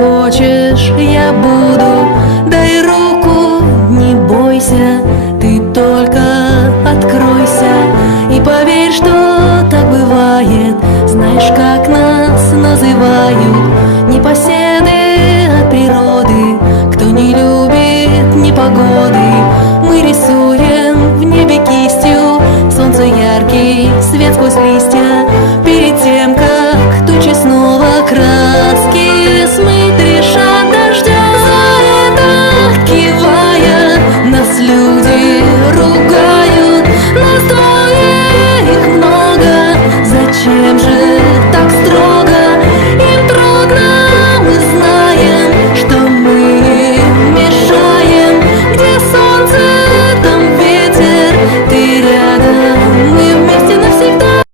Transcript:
хочешь, я буду. Дай руку, не бойся, ты только откройся. И поверь, что так бывает. Знаешь, как нас называют? Непоседы от природы, кто не любит непогоды. Мы рисуем в небе кистью солнце яркий, свет сквозь листья. Перед тем, как